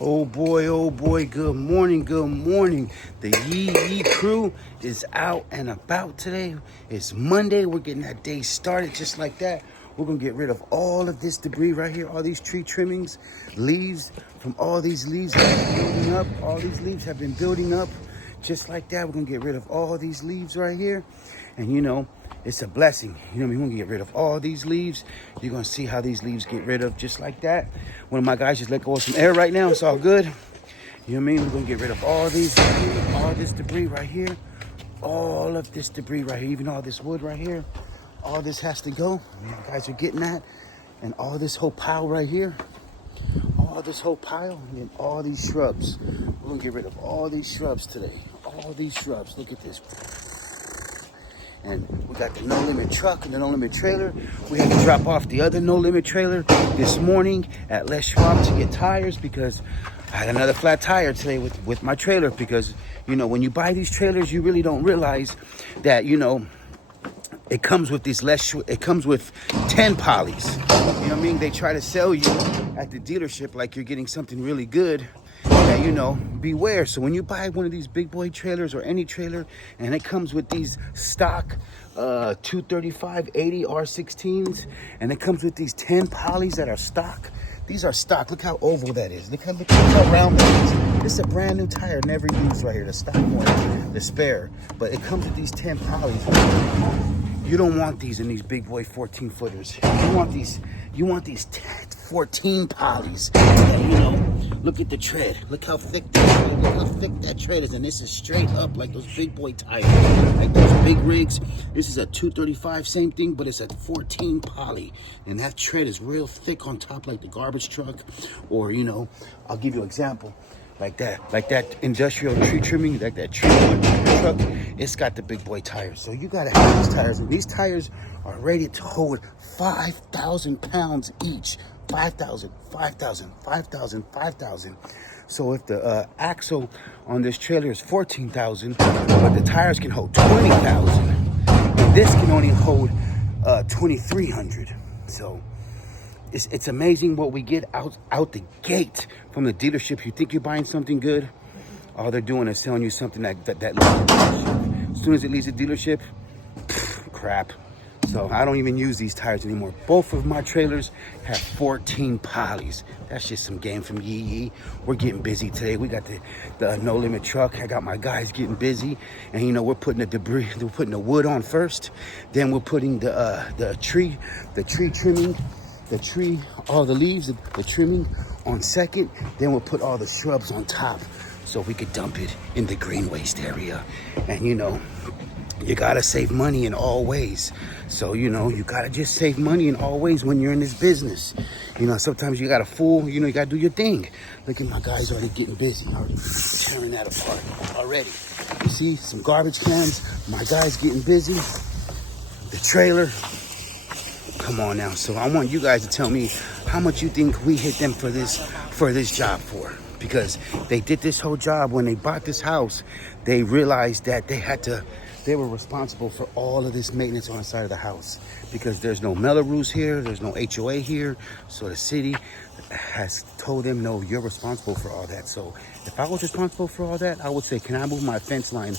Oh boy, good morning. The Yee crew is out and about today. It's Monday. We're getting that day started just like that. We're gonna get rid of all of this debris right here, all these tree trimmings, leaves from all these leaves that have been building up. All these leaves have been building up just like that. We're gonna get rid of all these leaves right here. And you know, it's a blessing. You know what I mean? We're gonna get rid of all these leaves. You're gonna see how these leaves get rid of just like that. One of my guys just let go of some air right now. It's all good. You know what I mean? We're gonna get rid of all these, all this debris right here. All of this debris right here, even all this wood right here. All this has to go. Man, guys are getting that. And all this whole pile right here. All this whole pile and then all these shrubs. We're gonna get rid of all these shrubs today. All these shrubs. Look at this. And we got the No Limit truck and the No Limit trailer. We had to drop off the other No Limit trailer this morning at Les Schwab to get tires because I had another flat tire today with my trailer. Because, you know, when you buy these trailers, you really don't realize that, you know, it comes with these it comes with 10 polys. You know what I mean? They try to sell you at the dealership like you're getting something really good. That, you know, beware. So when you buy one of these big boy trailers or any trailer and it comes with these stock 235 80 R16s and it comes with these 10 polys that are stock. These are stock. Look how oval that is. Look how round that is. This is a brand new tire, never used right here. The stock one, the spare. But it comes with these 10 polys. You don't want these in these big boy 14 footers. You want these 14 polys. And, you know, look at the tread. Look how thick that tread is. And this is straight up like those big boy tires. Like those big rigs. This is a 235, same thing, but it's a 14 poly. And that tread is real thick on top like the garbage truck. Or, you know, I'll give you an example. Like that industrial tree trimming, like that tree truck, it's got the big boy tires. So you gotta have these tires. And these tires are rated to hold 5,000 pounds each. 5,000. So if the axle on this trailer is 14,000, but the tires can hold 20,000, and this can only hold 2,300. So it's amazing what we get out the gate from the dealership. You think you're buying something good, all they're doing is selling you something that leaves the dealership. As soon as it leaves the dealership, crap. So I don't even use these tires anymore. Both of my trailers have 14 polys. That's just some game from Yee Yee. We're getting busy today. We got the No Limit truck. I got my guys getting busy. And you know, we're putting the debris, we're putting the wood on first. Then we're putting the tree trimming, all the leaves, the trimming on second. Then we'll put all the shrubs on top so we could dump it in the green waste area. And you know, you gotta save money in all ways. So, you know, you gotta just save money in all ways when you're in this business. You know, sometimes you gotta fool, you know, you gotta do your thing. Look at my guys already getting busy, already tearing that apart already. You see, some garbage cans, my guys getting busy. The trailer, come on now. So I want you guys to tell me how much you think we hit them for this job for. Because they did this whole job when they bought this house. They realized that they were responsible for all of this maintenance on the side of the house. Because there's no Melrose here, there's no HOA here. So the city has told them, no, you're responsible for all that. So if I was responsible for all that, I would say, can I move my fence line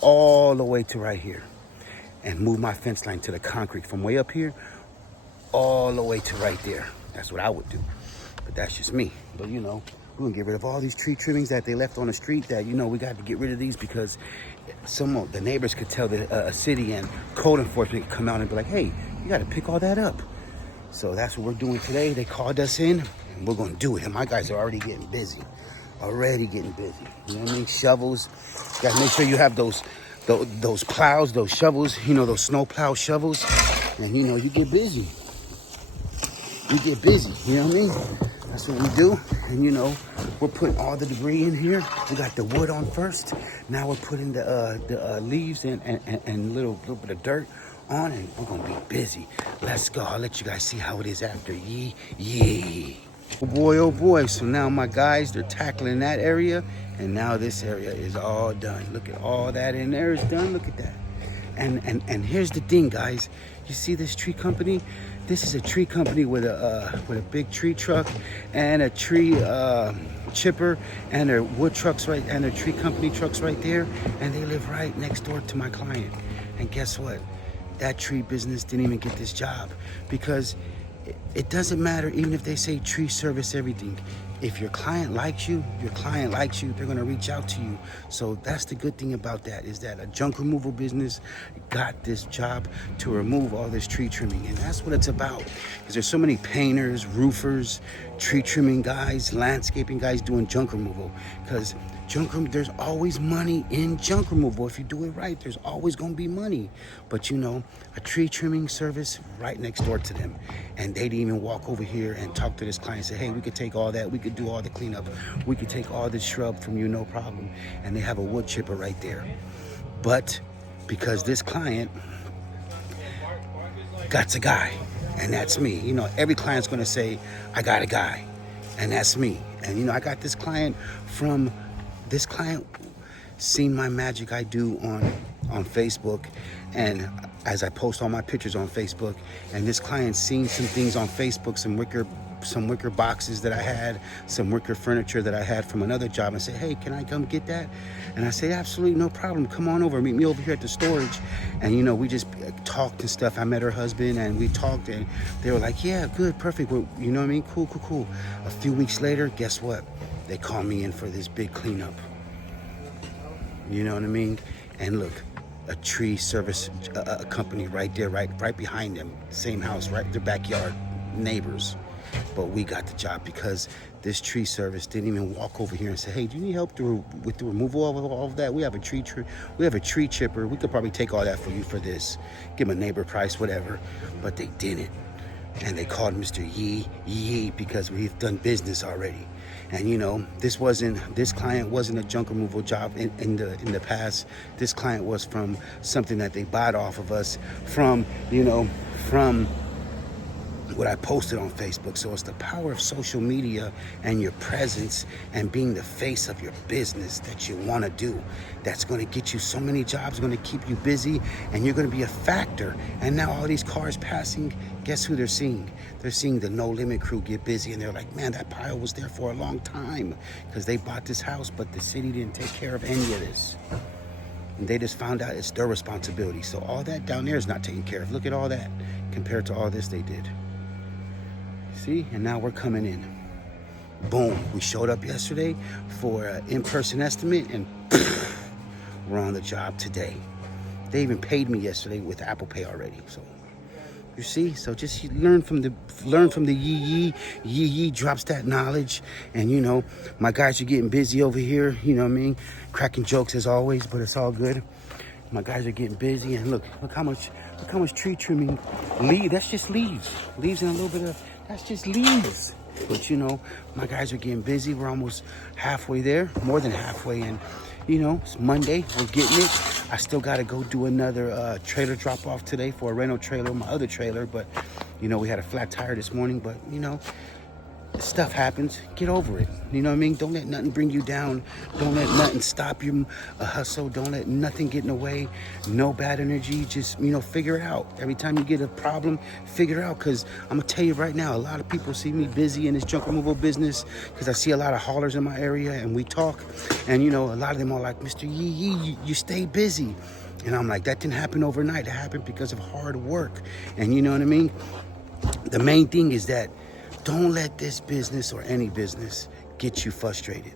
all the way to right here? And move my fence line to the concrete from way up here all the way to right there. That's what I would do. But that's just me. But you know, we're gonna get rid of all these tree trimmings that they left on the street that, you know, we got to get rid of these because some of the neighbors could tell the city and code enforcement could come out and be like, hey, you got to pick all that up. So that's what we're doing today. They called us in and we're gonna do it. And my guys are already getting busy. You know what I mean? Shovels. You gotta make sure you have those plows, those shovels, you know, those snow plow shovels. And you know, you get busy. You know what I mean? That's what we do. And you know, we're putting all the debris in here. We got the wood on first. Now we're putting the leaves and a little bit of dirt on, and we're gonna be busy. Let's go. I'll let you guys see how it is after. Yee. Oh boy. So now my guys, they're tackling that area, and now this area is all done. Look at all that in there is done. Look at that. And here's the thing, guys. You see this tree company? This is a tree company with a big tree truck and a tree chipper and their wood trucks right and their tree company trucks right there, and they live right next door to my client. And guess what? That tree business didn't even get this job because it doesn't matter even if they say tree service everything. If your client likes you, they're gonna reach out to you. So that's the good thing about that, is that a junk removal business got this job to remove all this tree trimming. And that's what it's about. Because there's so many painters, roofers, tree trimming guys, landscaping guys doing junk removal. Because there's always money in junk removal. If you do it right, there's always gonna be money. But you know, a tree trimming service right next door to them. And they didn't even walk over here and talk to this client and say, hey, we could take all that, we could do all the cleanup, we could take all this shrub from you, no problem. And they have a wood chipper right there. But because this client got a guy, and that's me. You know, every client's gonna say, I got a guy, and that's me. And you know, I got this client seen my magic I do on Facebook, and as I post all my pictures on Facebook, and this client seen some things on Facebook, some wicker boxes that I had, some wicker furniture that I had from another job, and said, hey, can I come get that? And I said, absolutely, no problem, come on over, meet me over here at the storage. And you know, we just talked and stuff. I met her husband and we talked, and they were like, yeah, good, perfect, well, you know what I mean, cool. A few weeks later, guess what? They called me in for this big cleanup. You know what I mean? And look, a tree service company right there, right behind them, same house, right their backyard, neighbors. But we got the job because this tree service didn't even walk over here and say, hey, do you need help with the removal of all of that? We have a tree chipper. We could probably take all that for you for this. Give them a neighbor price, whatever. But they didn't. And they called Mr. Yee because we've done business already. And you know, this client wasn't a junk removal job in the past. This client was from something that they bought off of us from what I posted on Facebook. So it's the power of social media and your presence and being the face of your business that you want to do. That's going to get you so many jobs, going to keep you busy, and you're going to be a factor. And now all these cars passing, guess who they're seeing? They're seeing the No Limit crew get busy, and they're like, man, that pile was there for a long time because they bought this house, but the city didn't take care of any of this. And they just found out it's their responsibility. So all that down there is not taken care of. Look at all that compared to all this they did. See, and now we're coming in. Boom, we showed up yesterday for an in-person estimate, and we're on the job today. They even paid me yesterday with Apple Pay already. So you see, so just learn from the Yee drops that knowledge. And you know, my guys are getting busy over here, you know what I mean, cracking jokes as always, but it's all good. My guys are getting busy, and look how much tree trimming. That's just leaves and a little bit of, that's just leaves. But you know, my guys are getting busy. We're almost halfway there, more than halfway. And you know, it's Monday, we're getting it. I still got to go do another trailer drop off today for a rental trailer, my other trailer. But you know, we had a flat tire this morning. But you know, stuff happens. Get over it. You know what I mean? Don't let nothing bring you down. Don't let nothing stop your hustle. Don't let nothing get in the way. No bad energy. Just, you know, figure it out. Every time you get a problem, figure it out. Because I'm going to tell you right now, a lot of people see me busy in this junk removal business because I see a lot of haulers in my area and we talk. And, you know, a lot of them are like, Mr. Yee, you stay busy. And I'm like, that didn't happen overnight. It happened because of hard work. And you know what I mean? The main thing is that don't let this business or any business get you frustrated.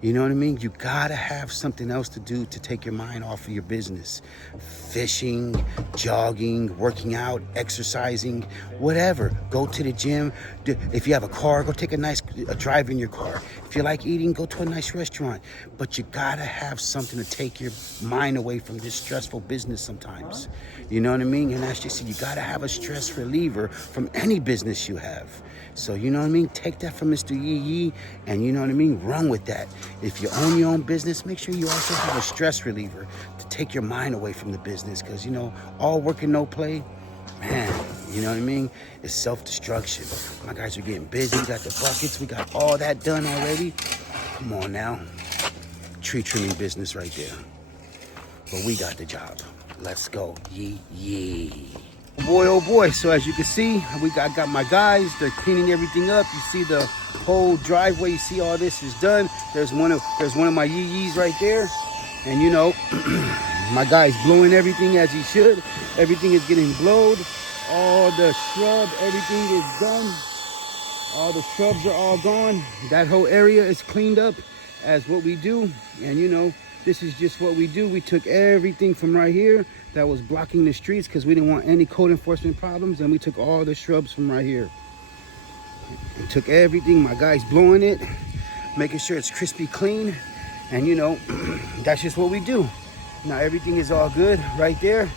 You know what I mean? You gotta have something else to do to take your mind off of your business. Fishing, jogging, working out, exercising, whatever. Go to the gym. If you have a car, go take a drive in your car. If you like eating, go to a nice restaurant. But you gotta have something to take your mind away from this stressful business sometimes. You know what I mean? And that's just it. You gotta have a stress reliever from any business you have. So, you know what I mean? Take that from Mr. Yee, and you know what I mean? Run with that. If you own your own business, make sure you also have a stress reliever to take your mind away from the business. Because, you know, all work and no play, man, you know what I mean? It's self-destruction. My guys are getting busy. We got the buckets. We got all that done already. Come on now. Tree trimming business right there. But we got the job. Let's go. Yee. Boy, oh boy. So as you can see, I got my guys. They're cleaning everything up. You see the whole driveway. You see all this is done. There's one of my Yee right there. And you know, my guy's blowing everything as he should. Everything is getting blowed. All the shrub, everything is done. All the shrubs are all gone. That whole area is cleaned up as what we do. And you know, this is just what we do. We took everything from right here that was blocking the streets because we didn't want any code enforcement problems, and we took all the shrubs from right here. We took everything. My guy's blowing it, making sure it's crispy clean. And you know, that's just what we do. Now everything is all good right there.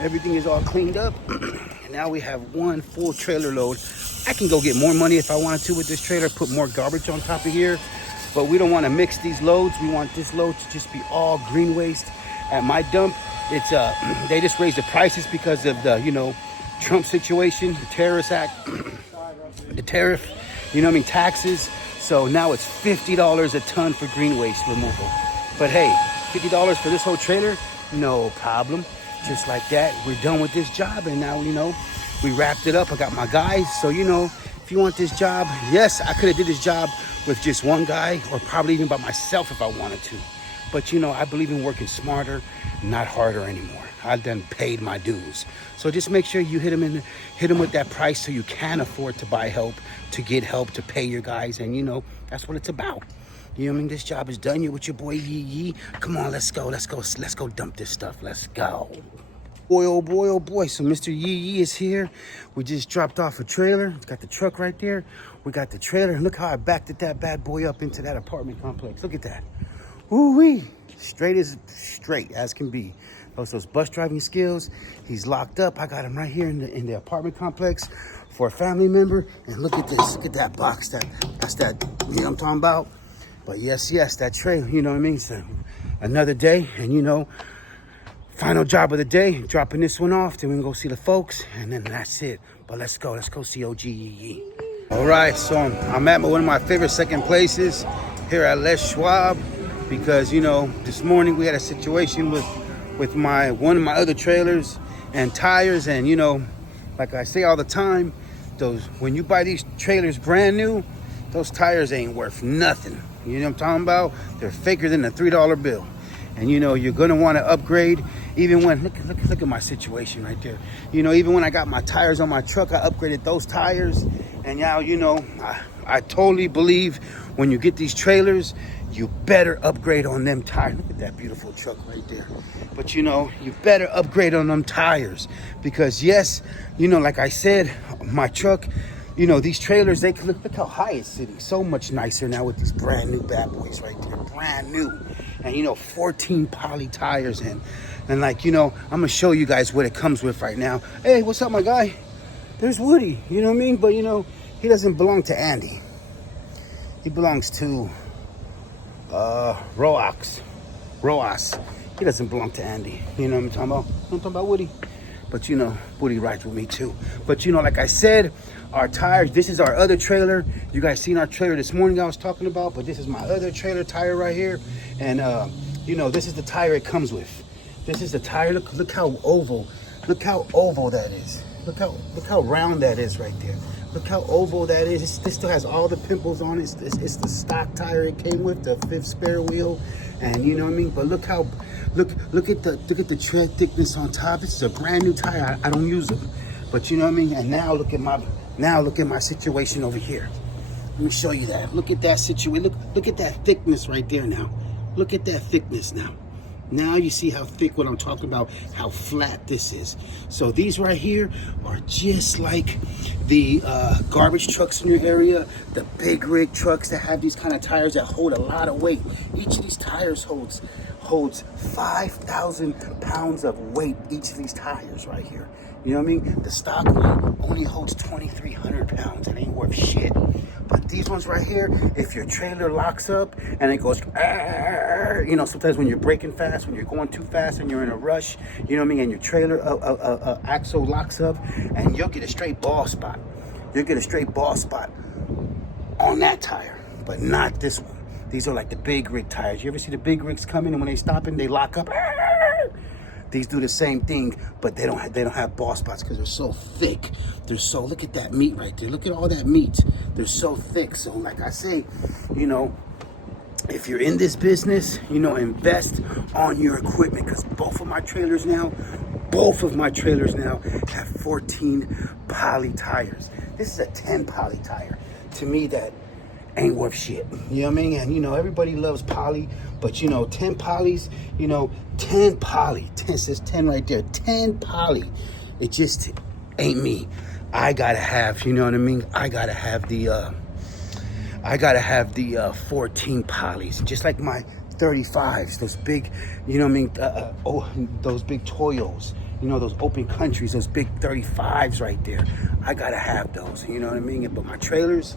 Everything is all cleaned up. And now we have one full trailer load. I can go get more money if I wanted to with this trailer, put more garbage on top of here. But we don't want to mix these loads. We want this load to just be all green waste. At my dump, it's they just raised the prices because of the, you know, Trump situation, the terrorist act, the tariff, you know what I mean, taxes. So now it's $50 a ton for green waste removal. But hey, $50 for this whole trailer, no problem. Just like that, we're done with this job. And now, you know, we wrapped it up. I got my guys. So, you know, if you want this job, yes, I could have did this job with just one guy, or probably even by myself if I wanted to. But you know, I believe in working smarter, not harder anymore. I've done paid my dues. So just make sure you hit them with that price so you can afford to buy help, to get help, to pay your guys. And you know, that's what it's about. You know what I mean? This job is done. You're with your boy Yee Yee. Come on, let's go. Let's go dump this stuff. Let's go. Boy, oh boy, oh boy. So Mr. Yee Yee is here. We just dropped off a trailer. It's got the truck right there. We got the trailer. Look how I backed it, that bad boy up into that apartment complex. Look at that. Ooh-wee. Straight as can be. Those bus driving skills. He's locked up. I got him right here in the apartment complex for a family member. And look at this. Look at that box. That's that, you know what I'm talking about? But yes, that trailer, you know what I mean? So another day, and you know, final job of the day, dropping this one off. Then we can go see the folks, and then that's it. But let's go see OG Yee Yee. All right, so I'm at one of my favorite second places here at Les Schwab, because you know, this morning we had a situation with one of my other trailers and tires. And you know, like I say all the time, when you buy these trailers brand new, those tires ain't worth nothing. You know what I'm talking about? They're faker than a $3 bill. And you know, you're gonna want to upgrade. Even when, look at my situation right there. You know, even when I got my tires on my truck, I upgraded those tires. And now, you know, I totally believe when you get these trailers, you better upgrade on them tires. Look at that beautiful truck right there. But you know, you better upgrade on them tires. Because yes, you know, like I said, my truck, you know, these trailers, they look how high it's sitting. So much nicer now with these brand new bad boys right there. Brand new. And you know, 14 poly tires in. And like, you know, I'm gonna show you guys what it comes with right now. Hey, what's up, my guy? There's Woody, you know what I mean? But you know, he doesn't belong to Andy. He belongs to Roas. He doesn't belong to Andy. You know what I'm talking about? I'm talking about Woody. But you know, Woody rides with me too. But you know, like I said, our tires, this is our other trailer. You guys seen our trailer this morning I was talking about, but this is my other trailer tire right here. And you know, this is the tire it comes with. This is the tire. Look how oval. Look how oval that is. Look how round that is right there. Look how oval that is. This still has all the pimples on it. It's the stock tire it came with, the 5th spare wheel. And you know what I mean? But look at the tread thickness on top. This is a brand new tire. I don't use them. But you know what I mean? And now look at my situation over here. Let me show you that. Look at that situation. Look at that thickness right there now. Look at that thickness now. Now you see how thick, what I'm talking about, how flat this is. So these right here are just like the garbage trucks in your area, the big rig trucks that have these kind of tires that hold a lot of weight. Each of these tires holds 5,000 pounds of weight, each of these tires right here. You know what I mean? The stock weight only holds 2,300 pounds. It ain't worth shit. But these ones right here, if your trailer locks up and it goes, you know, sometimes when you're braking fast, when you're going too fast and you're in a rush, you know what I mean, and your trailer axle locks up, and you'll get a straight ball spot. You'll get a straight ball spot on that tire, but not this one. These are like the big rig tires. You ever see the big rigs coming, and when they stop and they lock up? These do the same thing, but they don't have bald spots because they're so thick. They're so, look at that meat right there. Look at all that meat. They're so thick. So like I say, you know, if you're in this business, you know, invest on your equipment, because both of my trailers now have 14 poly tires. This is a 10 poly tire. To me, that ain't worth shit. You know what I mean? And you know, everybody loves poly, but you know, 10 polys, you know, 10 poly, 10 says 10 right there, 10 poly. It just ain't me. I gotta have, you know what I mean? I gotta have the 14 polys, just like my 35s, those big, you know what I mean? Those big Toyos, you know, those open countries, those big 35s right there. I gotta have those, you know what I mean? But my trailers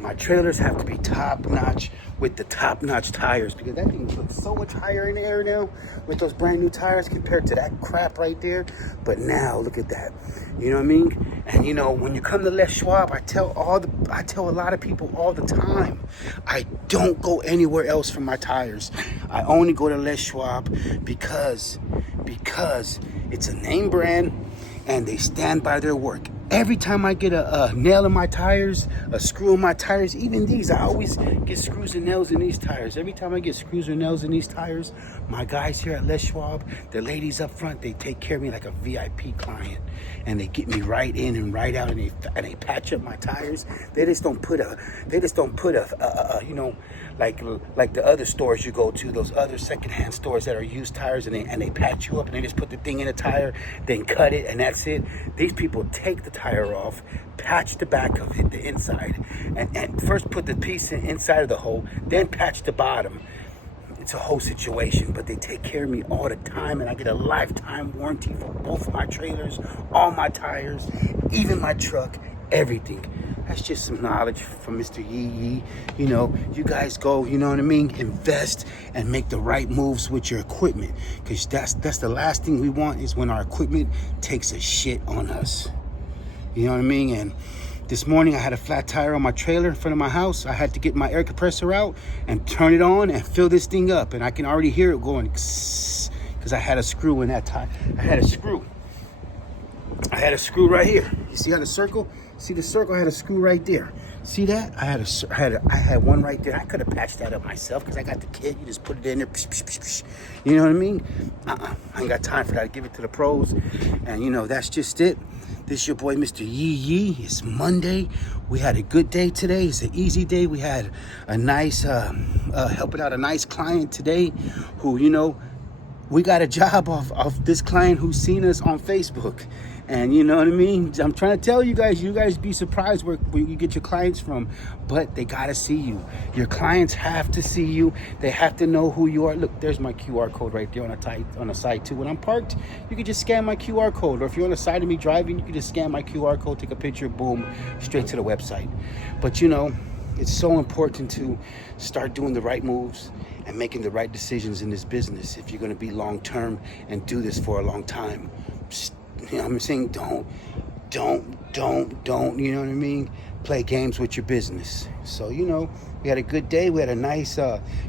have to be top notch with the top notch tires, because that thing looks so much higher in the air now with those brand new tires compared to that crap right there. But now look at that, you know what I mean? And you know, when you come to Les Schwab, I tell a lot of people all the time, I don't go anywhere else for my tires. I only go to Les Schwab because it's a name brand and they stand by their work. Every time I get a nail in my tires, a screw in my tires, even these, I always get screws and nails in these tires. Every time I get screws or nails in these tires, my guys here at Les Schwab, the ladies up front, they take care of me like a VIP client. And they get me right in and right out, and they patch up my tires. They just don't put a you know, like the other stores you go to, those other secondhand stores that are used tires, and they patch you up and they just put the thing in the tire, then cut it, and that's it. These people take the tire off, patch the back of it, the inside, and first put the piece inside of the hole, then patch the bottom. It's a whole situation, but they take care of me all the time, and I get a lifetime warranty for both of my trailers, all my tires, even my truck, everything. That's just some knowledge from Mr. Yee Yee. You know, you guys go, you know what I mean, invest and make the right moves with your equipment, because that's the last thing we want, is when our equipment takes a shit on us. You know what I mean? And this morning I had a flat tire on my trailer in front of my house. I had to get my air compressor out and turn it on and fill this thing up, and I can already hear it going because I had a screw in that tire. I had a screw right here. You see how the circle? See the circle? I had a screw right there. See that? I had one right there. I could have patched that up myself because I got the kit. You just put it in there. You know what I mean? I ain't got time for that. I give it to the pros. And you know, that's just it. This is your boy, Mr. Yee Yee. It's Monday. We had a good day today. It's an easy day. We had a nice, helping out a nice client today who, you know, we got a job off this client who's seen us on Facebook. And you know what I mean? I'm trying to tell you guys be surprised where you get your clients from, but they gotta see you. Your clients have to see you. They have to know who you are. Look, there's my QR code right there on the side too. When I'm parked, you can just scan my QR code. Or if you're on the side of me driving, you can just scan my QR code, take a picture, boom, straight to the website. But you know, it's so important to start doing the right moves and making the right decisions in this business if you're gonna be long-term and do this for a long time. You know what I'm saying? Don't, you know what I mean? Play games with your business. So, you know, we had a good day. We had a nice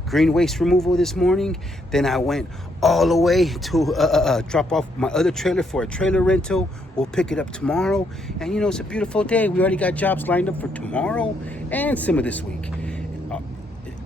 green waste removal this morning. Then I went all the way to drop off my other trailer for a trailer rental. We'll pick it up tomorrow. And, you know, it's a beautiful day. We already got jobs lined up for tomorrow and some of this week.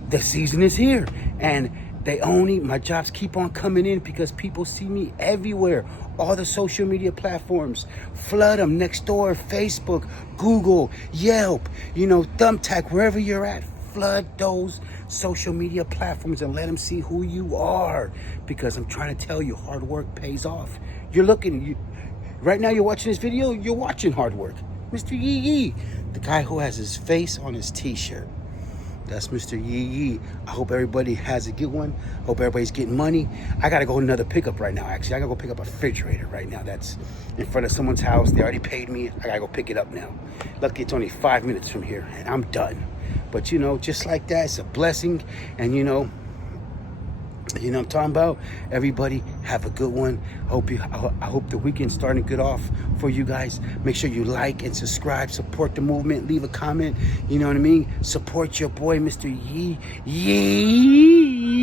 The season is here. And my jobs keep on coming in because people see me everywhere. All the social media platforms, flood them. Nextdoor, Facebook, Google, Yelp, you know, Thumbtack, wherever you're at, flood those social media platforms and let them see who you are. Because I'm trying to tell you, hard work pays off. Right now you're watching this video, you're watching hard work. Mr. Yee Yee, the guy who has his face on his t-shirt. That's Mr. Yee Yee. I hope everybody has a good one. Hope everybody's getting money. I gotta go another pickup right now, actually. I gotta go pick up a refrigerator right now. That's in front of someone's house. They already paid me. I gotta go pick it up now. Lucky it's only 5 minutes from here and I'm done. But you know, just like that, it's a blessing. And you know what I'm talking about? Everybody have a good one. I hope the weekend's starting good off for you guys. Make sure you like and subscribe. Support the movement. Leave a comment. You know what I mean? Support your boy, Mr. Yee Yee.